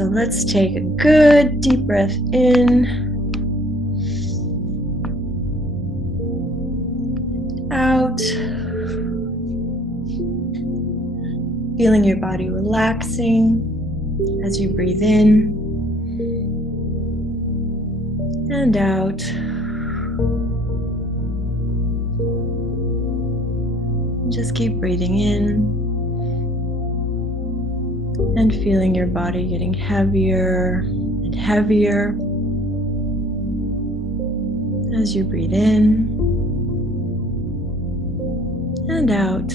So let's take a good deep breath in, out, feeling your body relaxing as you breathe in and out. Just keep breathing in and feeling your body getting heavier and heavier as you breathe in and out.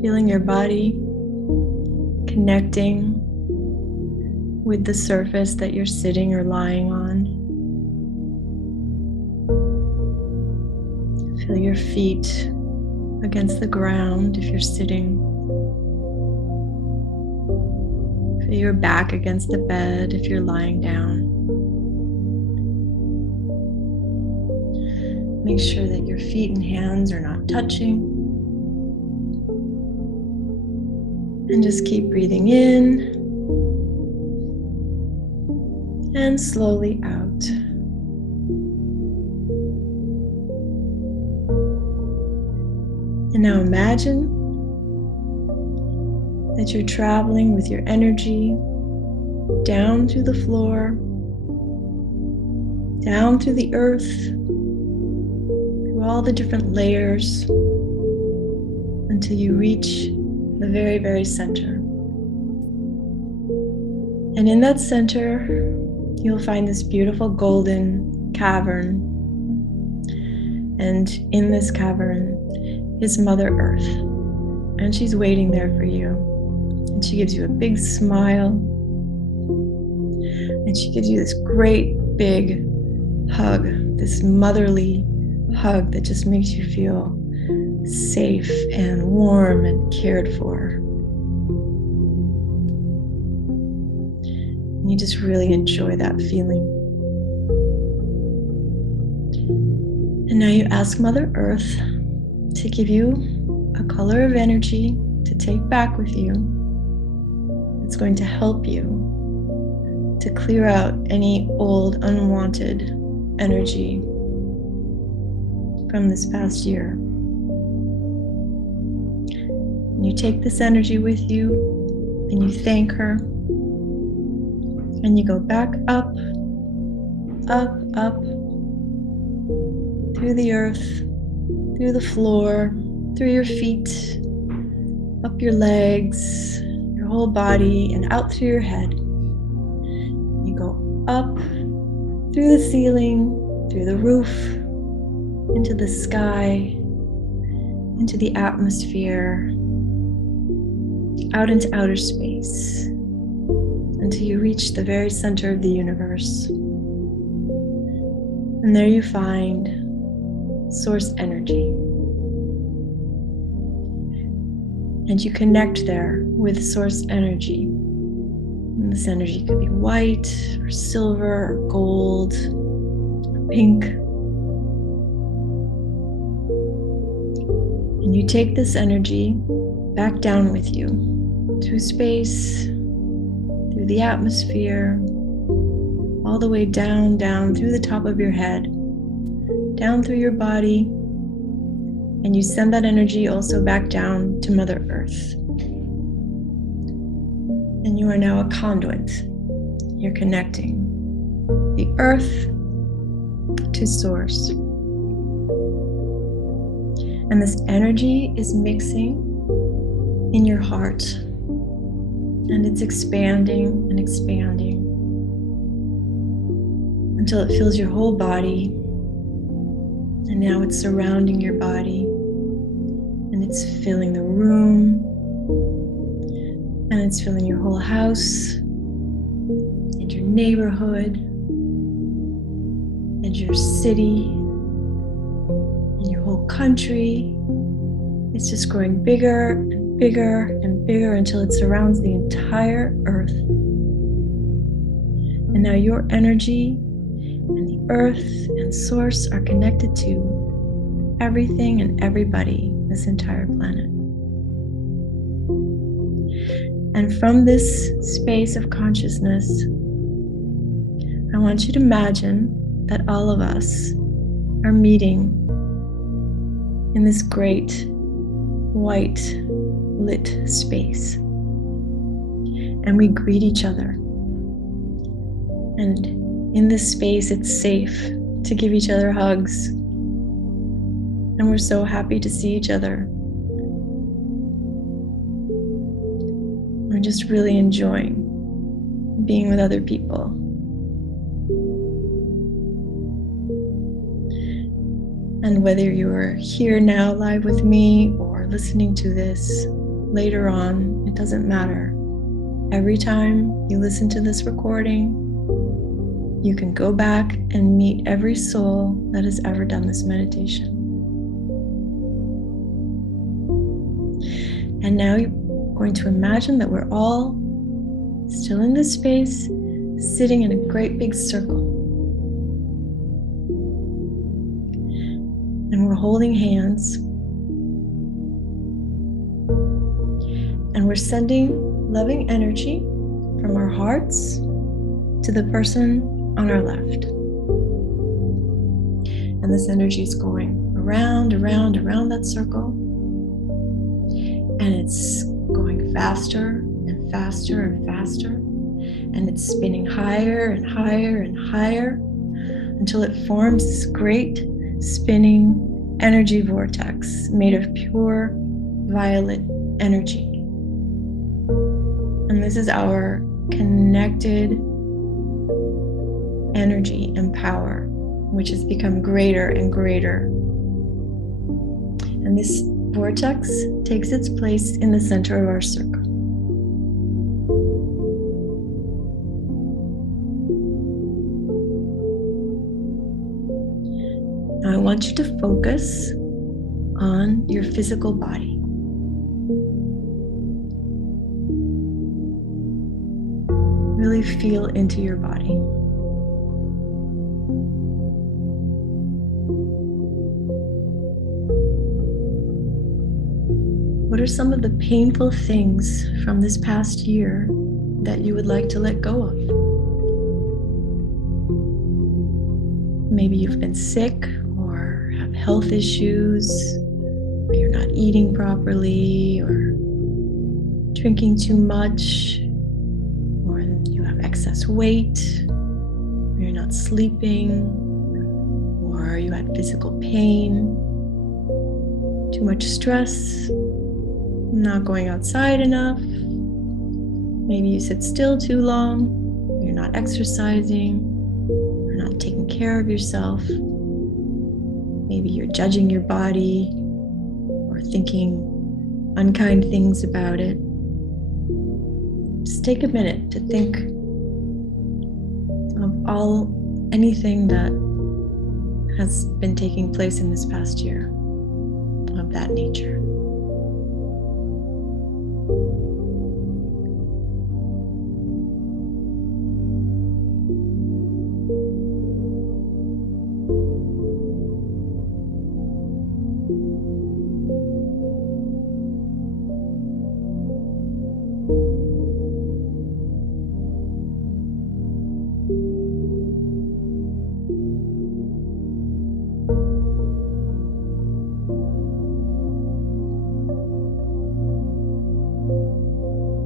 Feeling your body connecting with the surface that you're sitting or lying on. Feel your feet against the ground if you're sitting. Feel your back against the bed if you're lying down. Make sure that your feet and hands are not touching. And just keep breathing in and slowly out. And now imagine that you're traveling with your energy down through the floor, down through the earth, through all the different layers until you reach the very, very center. And in that center, you'll find this beautiful golden cavern. And in this cavern is Mother Earth. And she's waiting there for you. And she gives you a big smile. And she gives you this great big hug, this motherly hug that just makes you feel safe and warm and cared for. And you just really enjoy that feeling. And now you ask Mother Earth to give you a color of energy to take back with you. It's going to help you to clear out any old unwanted energy from this past year. And you take this energy with you and you thank her. And you go back up, up, up, through the earth, through the floor, through your feet, up your legs, your whole body, and out through your head. You go up through the ceiling, through the roof, into the sky, into the atmosphere, out into outer space, until you reach the very center of the universe. And there you find source energy. And you connect there with source energy. And this energy could be white or silver or gold or pink. And you take this energy back down with you through space, through the atmosphere, all the way down through the top of your head, down through your body, and you send that energy also back down to Mother Earth. And you are now a conduit. You're connecting the earth to source. And this energy is mixing in your heart, and it's expanding and expanding until it fills your whole body. And now it's surrounding your body, and it's filling the room, and it's filling your whole house, and your neighborhood, and your city, and your whole country. It's just growing bigger and bigger and bigger until it surrounds the entire earth. And now your energy and the earth and source are connected to everything and everybody, this entire planet. And from this space of consciousness, I want you to imagine that all of us are meeting in this great white lit space. And we greet each other. And in this space, it's safe to give each other hugs. And we're so happy to see each other. We're just really enjoying being with other people. And whether you're here now live with me or listening to this later on, it doesn't matter. Every time you listen to this recording, you can go back and meet every soul that has ever done this meditation. And now you're going to imagine that we're all still in this space, sitting in a great big circle. And we're holding hands. And we're sending loving energy from our hearts to the person on our left. And this energy is going around that circle. And it's going faster and faster and faster. And it's spinning higher and higher and higher until it forms this great spinning energy vortex made of pure violet energy. And this is our connected energy and power, which has become greater and greater. And this vortex takes its place in the center of our circle. Now I want you to focus on your physical body. Really feel into your body. What are some of the painful things from this past year that you would like to let go of? Maybe you've been sick or have health issues, or you're not eating properly, or drinking too much, or you have excess weight, or you're not sleeping, or you had physical pain, too much stress, not going outside enough. Maybe you sit still too long, or you're not exercising, or not taking care of yourself. Maybe you're judging your body or thinking unkind things about it. Just take a minute to think of anything that has been taking place in this past year of that nature.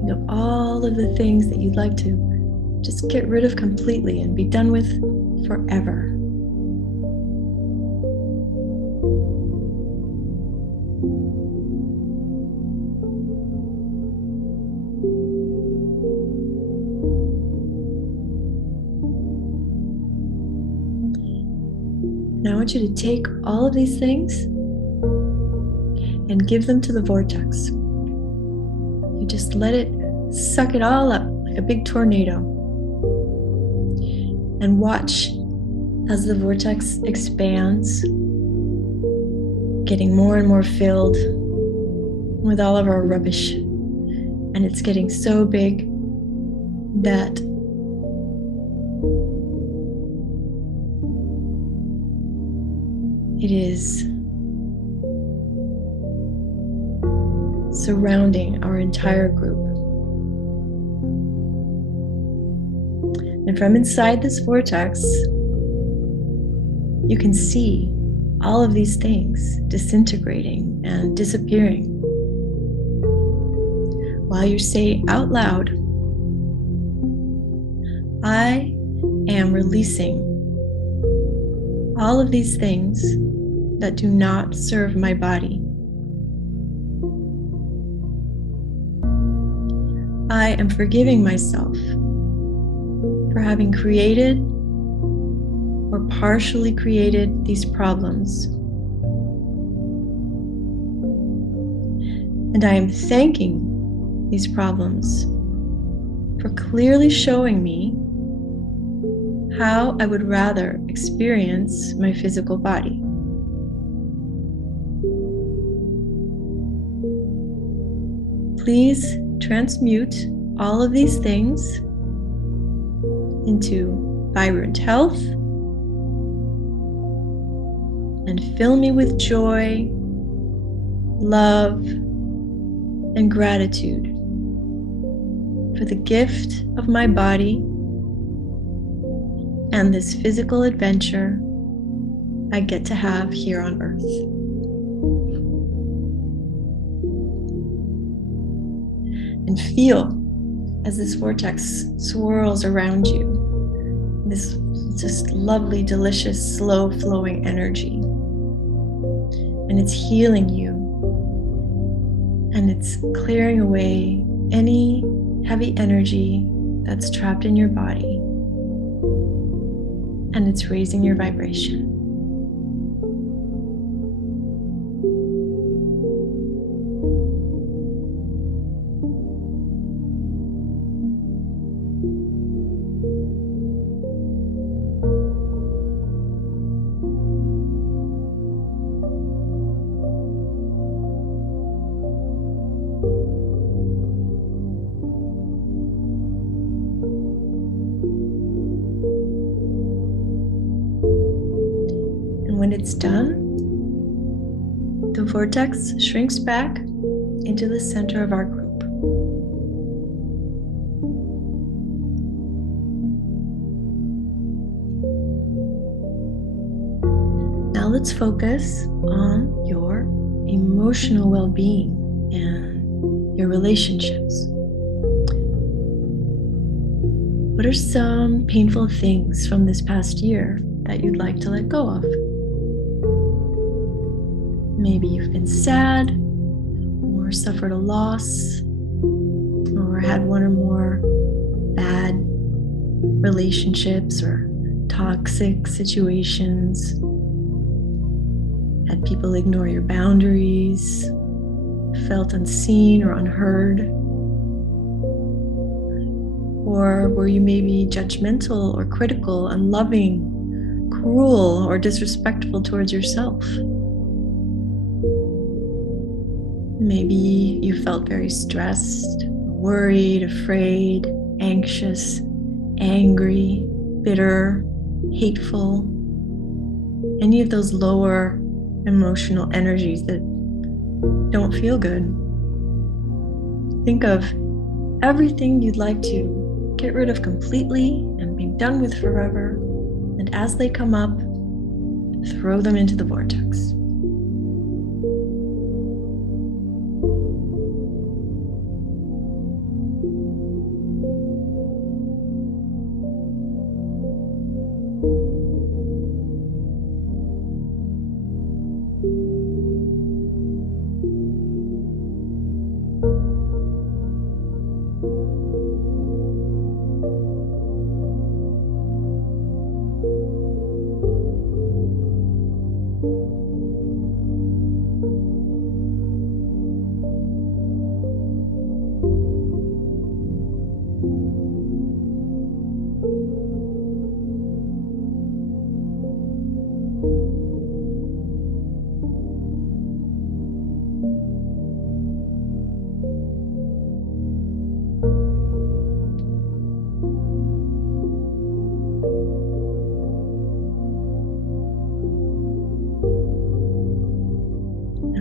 Of all of the things that you'd like to just get rid of completely and be done with forever. Now I want you to take all of these things and give them to the vortex. You just let it suck it all up like a big tornado. And watch as the vortex expands, getting more and more filled with all of our rubbish. And it's getting so big that it is surrounding our entire group. And from inside this vortex, you can see all of these things disintegrating and disappearing. While you say out loud, I am releasing all of these things that do not serve my body. I am forgiving myself for having created or partially created these problems. And I am thanking these problems for clearly showing me how I would rather experience my physical body. Please transmute all of these things into vibrant health and fill me with joy, love, and gratitude for the gift of my body and this physical adventure I get to have here on Earth. And feel as this vortex swirls around you, this just lovely, delicious, slow flowing energy. And it's healing you. And it's clearing away any heavy energy that's trapped in your body. And it's raising your vibration. When it's done, the vortex shrinks back into the center of our group. Now let's focus on your emotional well-being and your relationships. What are some painful things from this past year that you'd like to let go of? Maybe you've been sad, or suffered a loss, or had one or more bad relationships or toxic situations, had people ignore your boundaries, felt unseen or unheard, or were you maybe judgmental or critical, unloving, cruel, or disrespectful towards yourself? Maybe you felt very stressed, worried, afraid, anxious, angry, bitter, hateful. Any of those lower emotional energies that don't feel good. Think of everything you'd like to get rid of completely and be done with forever. And as they come up, throw them into the vortex.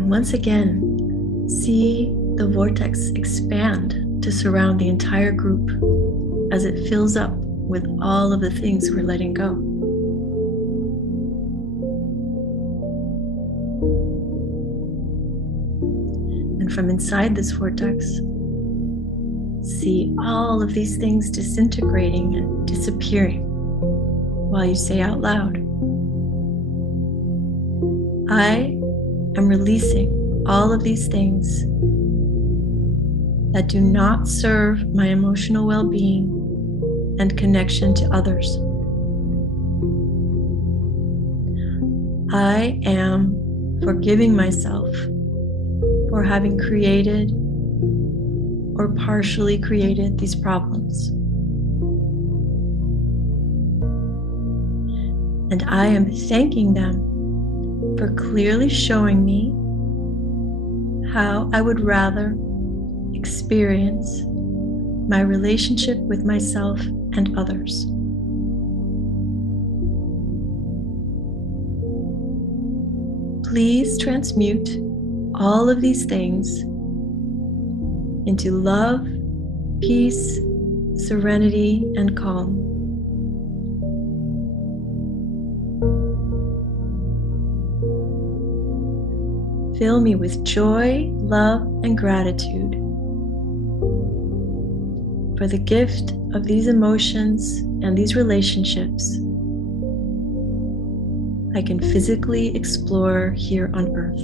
Once again, see the vortex expand to surround the entire group as it fills up with all of the things we're letting go. And from inside this vortex, see all of these things disintegrating and disappearing while you say out loud, I am releasing all of these things that do not serve my emotional well-being and connection to others. I am forgiving myself for having created or partially created these problems. And I am thanking them for clearly showing me how I would rather experience my relationship with myself and others. Please transmute all of these things into love, peace, serenity, and calm. Fill me with joy, love, and gratitude for the gift of these emotions and these relationships I can physically explore here on Earth.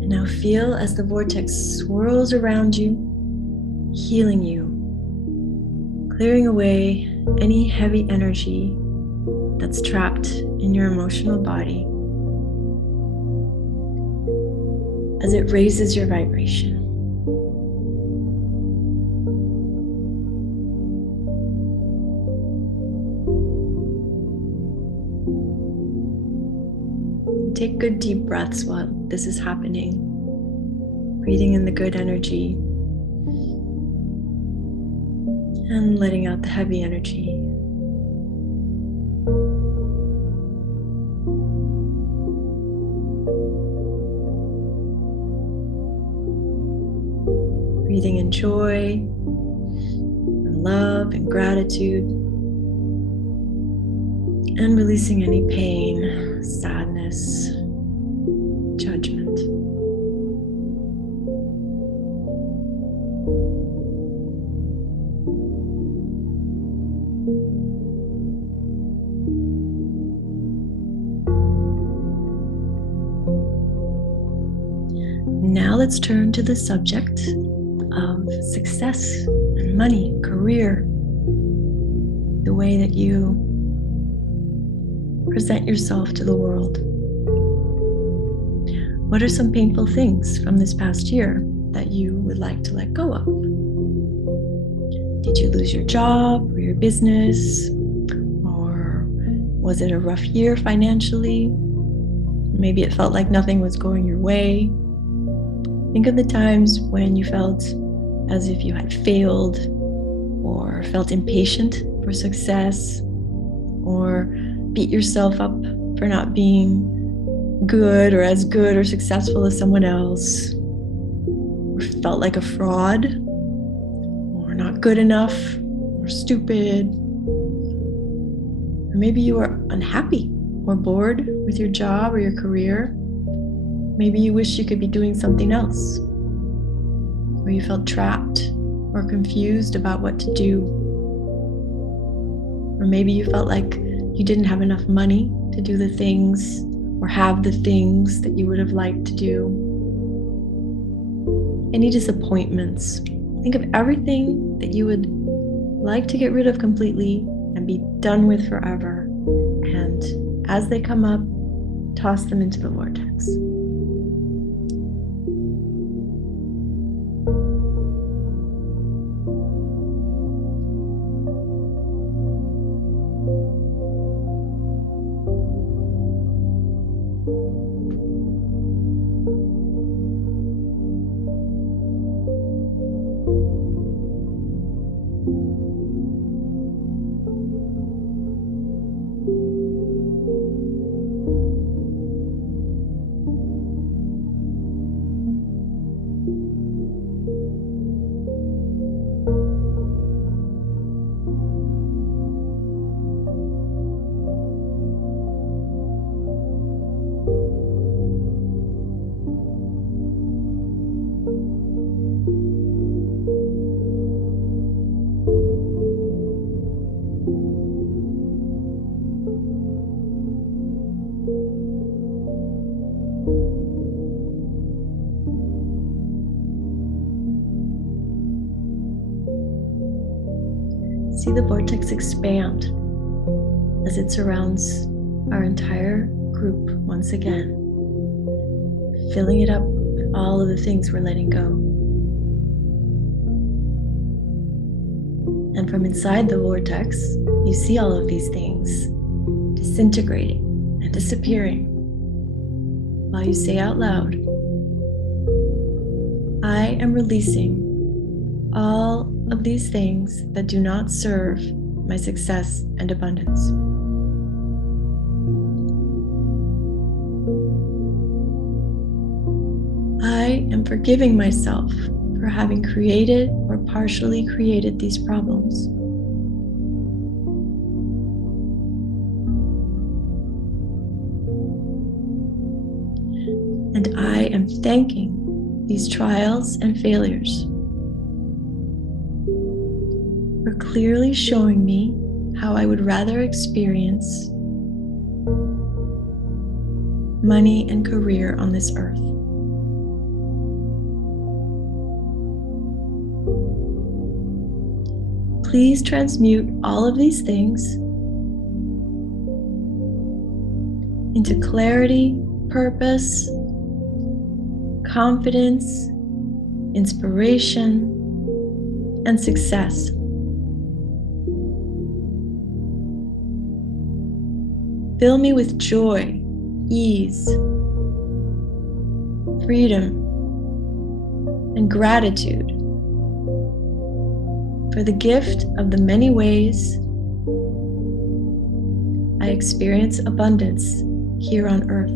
And now feel as the vortex swirls around you, healing you, clearing away any heavy energy that's trapped in your emotional body as it raises your vibration. Take good deep breaths while this is happening, breathing in the good energy and letting out the heavy energy. Breathing in joy and love and gratitude, and releasing any pain, sadness, judgment. Now let's turn to the subject of success and money, career, the way that you present yourself to the world. What are some painful things from this past year that you would like to let go of? Did you lose your job or your business? Or was it a rough year financially? Maybe it felt like nothing was going your way. Think of the times when you felt as if you had failed, or felt impatient for success, or beat yourself up for not being good or successful as someone else, or felt like a fraud, or not good enough, or stupid. Or maybe you were unhappy or bored with your job or your career. Maybe you wish you could be doing something else, or you felt trapped or confused about what to do. Or maybe you felt like you didn't have enough money to do the things or have the things that you would have liked to do. Any disappointments. Think of everything that you would like to get rid of completely and be done with forever. And as they come up, toss them into the vortex. See the vortex expand as it surrounds our entire group once again, filling it up with all of the things we're letting go. And from inside the vortex, you see all of these things disintegrating and disappearing while you say out loud, I am releasing all of these things that do not serve my success and abundance. I am forgiving myself for having created or partially created these problems. And I am thanking these trials and failures for clearly showing me how I would rather experience money and career on this earth. Please transmute all of these things into clarity, purpose, confidence, inspiration, and success. Fill me with joy, ease, freedom, and gratitude for the gift of the many ways I experience abundance here on earth.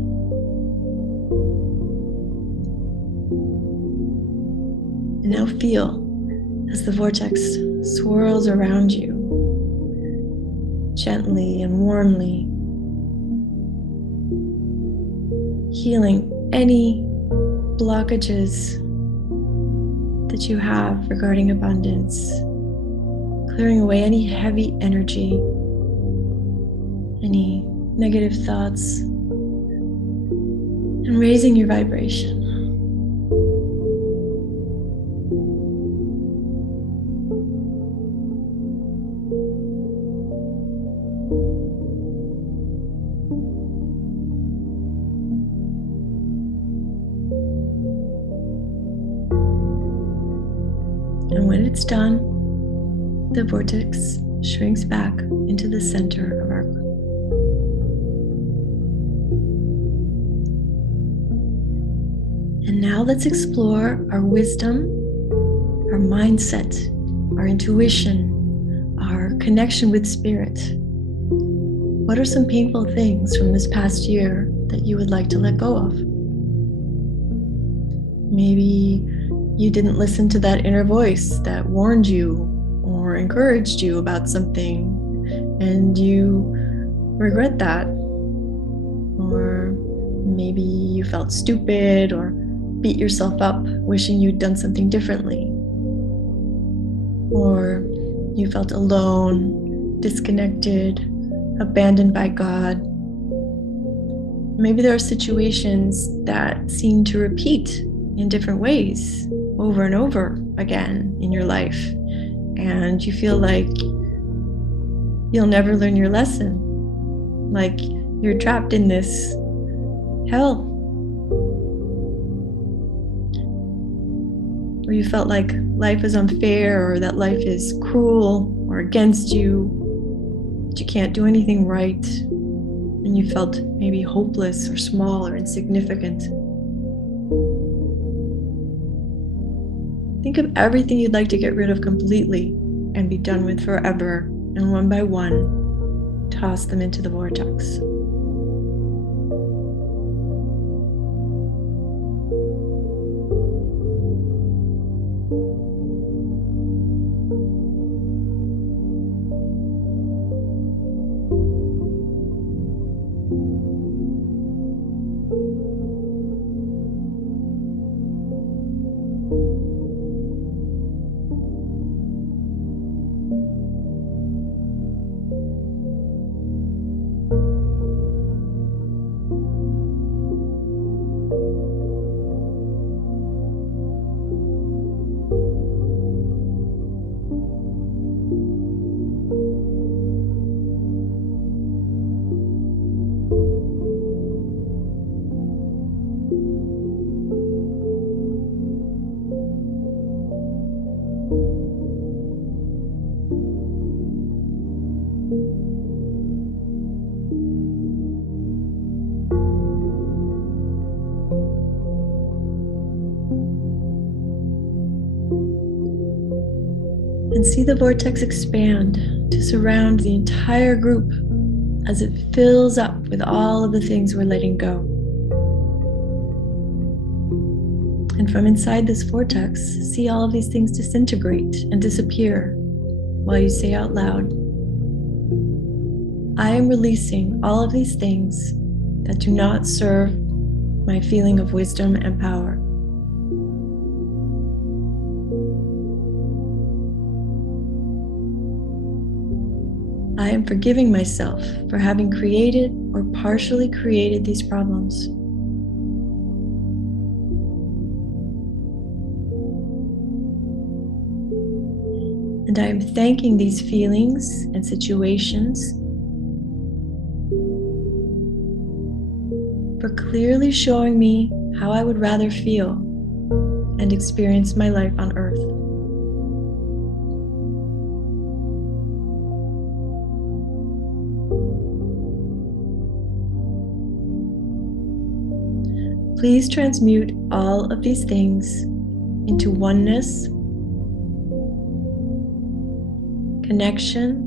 And now feel as the vortex swirls around you, gently and warmly, healing any blockages that you have regarding abundance, clearing away any heavy energy, any negative thoughts, and raising your vibration. And when it's done, the vortex shrinks back into the center of our group. And now let's explore our wisdom, our mindset, our intuition, our connection with spirit. What are some painful things from this past year that you would like to let go of? Maybe you didn't listen to that inner voice that warned you or encouraged you about something and you regret that. Or maybe you felt stupid or beat yourself up wishing you'd done something differently. Or you felt alone, disconnected, abandoned by God. Maybe there are situations that seem to repeat in different ways over and over again in your life, and you feel like you'll never learn your lesson, like you're trapped in this hell. Or you felt like life is unfair, or that life is cruel or against you, that you can't do anything right, and you felt maybe hopeless or small or insignificant. Think of everything you'd like to get rid of completely and be done with forever, and one by one, toss them into the vortex. And see the vortex expand to surround the entire group as it fills up with all of the things we're letting go. And from inside this vortex, see all of these things disintegrate and disappear while you say out loud, I am releasing all of these things that do not serve my feeling of wisdom and power. I am forgiving myself for having created or partially created these problems. And I am thanking these feelings and situations for clearly showing me how I would rather feel and experience my life on earth. Please transmute all of these things into oneness, connection,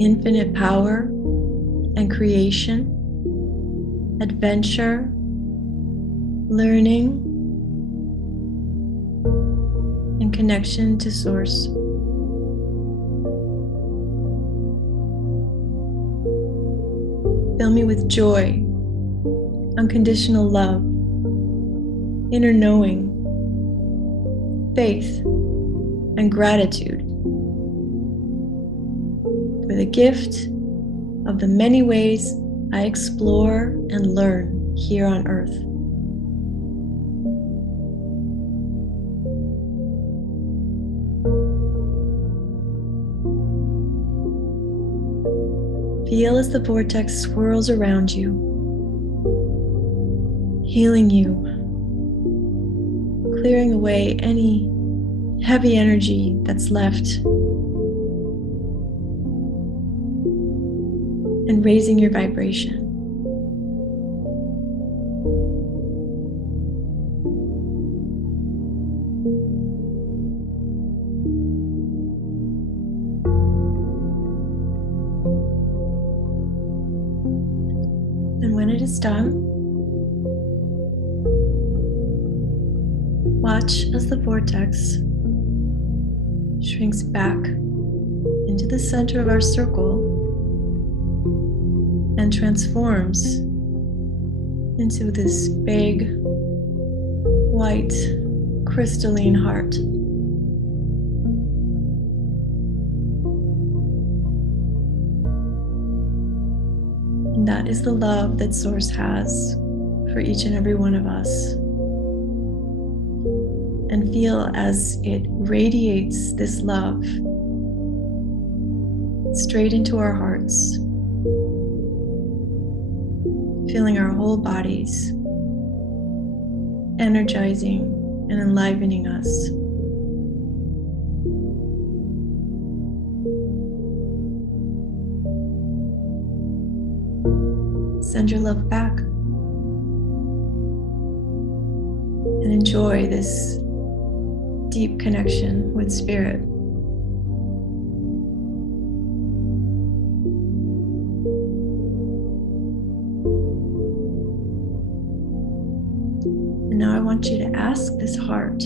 infinite power and creation, adventure, learning, and connection to Source. Fill me with joy, unconditional love, inner knowing, faith, and gratitude for the gift of the many ways I explore and learn here on earth. Feel as the vortex swirls around you, healing you, clearing away any heavy energy that's left, and raising your vibration. And when it is done, watch as the vortex shrinks back into the center of our circle and transforms into this big, white, crystalline heart. And that is the love that Source has for each and every one of us. And feel as it radiates this love straight into our hearts, filling our whole bodies, energizing and enlivening us. Send your love back and enjoy this deep connection with Spirit. And now I want you to ask this heart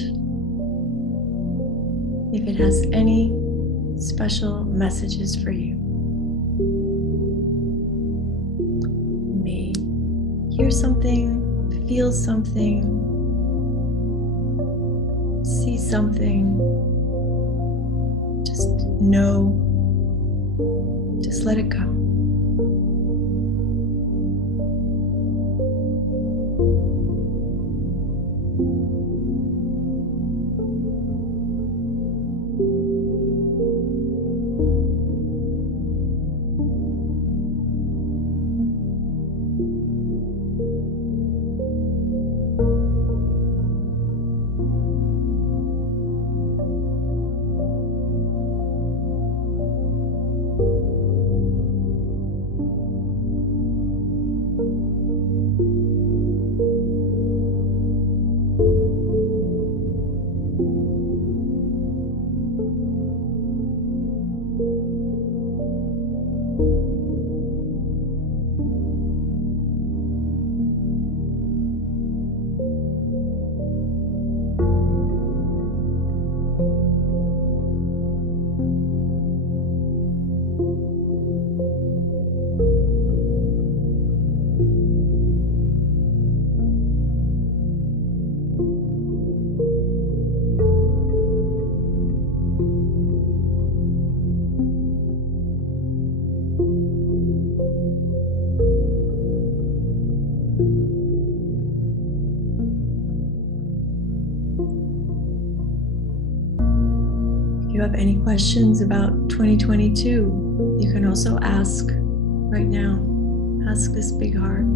if it has any special messages for you. You may hear something, feel something, see something. Just know, just let it go. If you have any questions about 2022, you can also ask right now. Ask this big heart.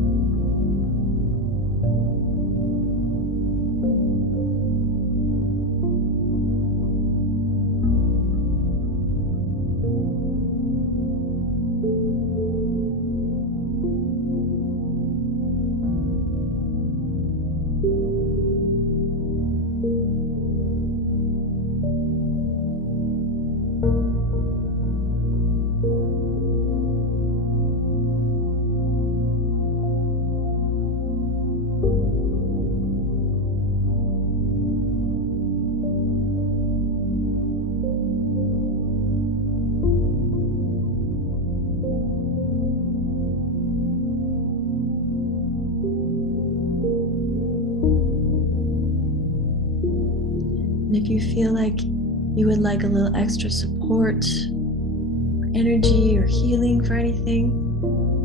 And if you feel like you would like a little extra support, or energy, or healing for anything,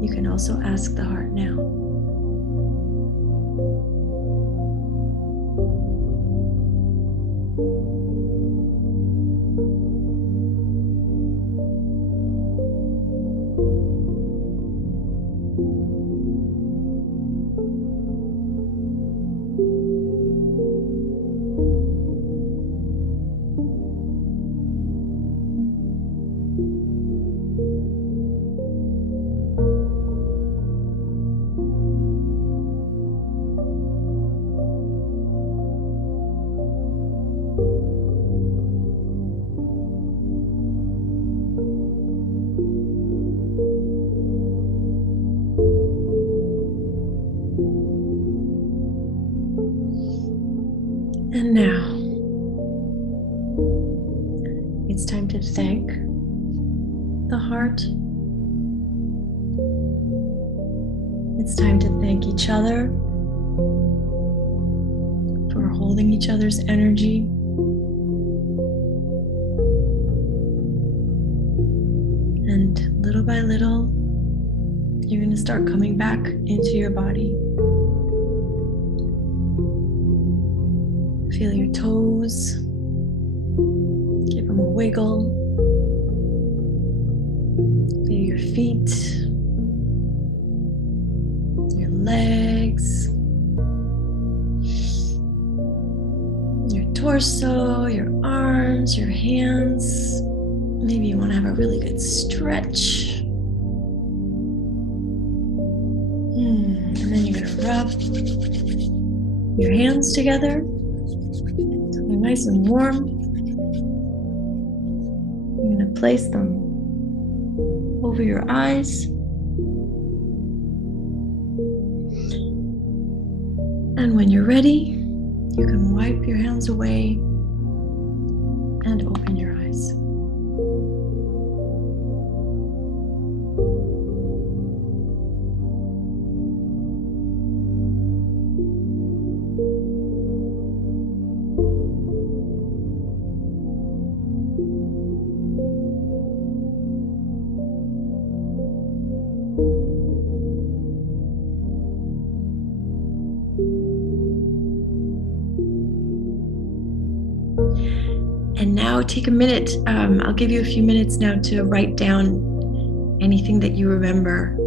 you can also ask the heart now. And now, it's time to thank the heart. It's time to thank each other for holding each other's energy. And little by little, you're going to start coming back into your body. Feel your toes. Give them a wiggle. Feel your feet, your legs, your torso, your arms, your hands. Maybe you want to have a really good stretch. And then you're going to rub your hands together. So they're nice and warm. You're going to place them over your eyes. And when you're ready, you can wipe your hands away and open your eyes. And now take a minute. I'll give you a few minutes now to write down anything that you remember.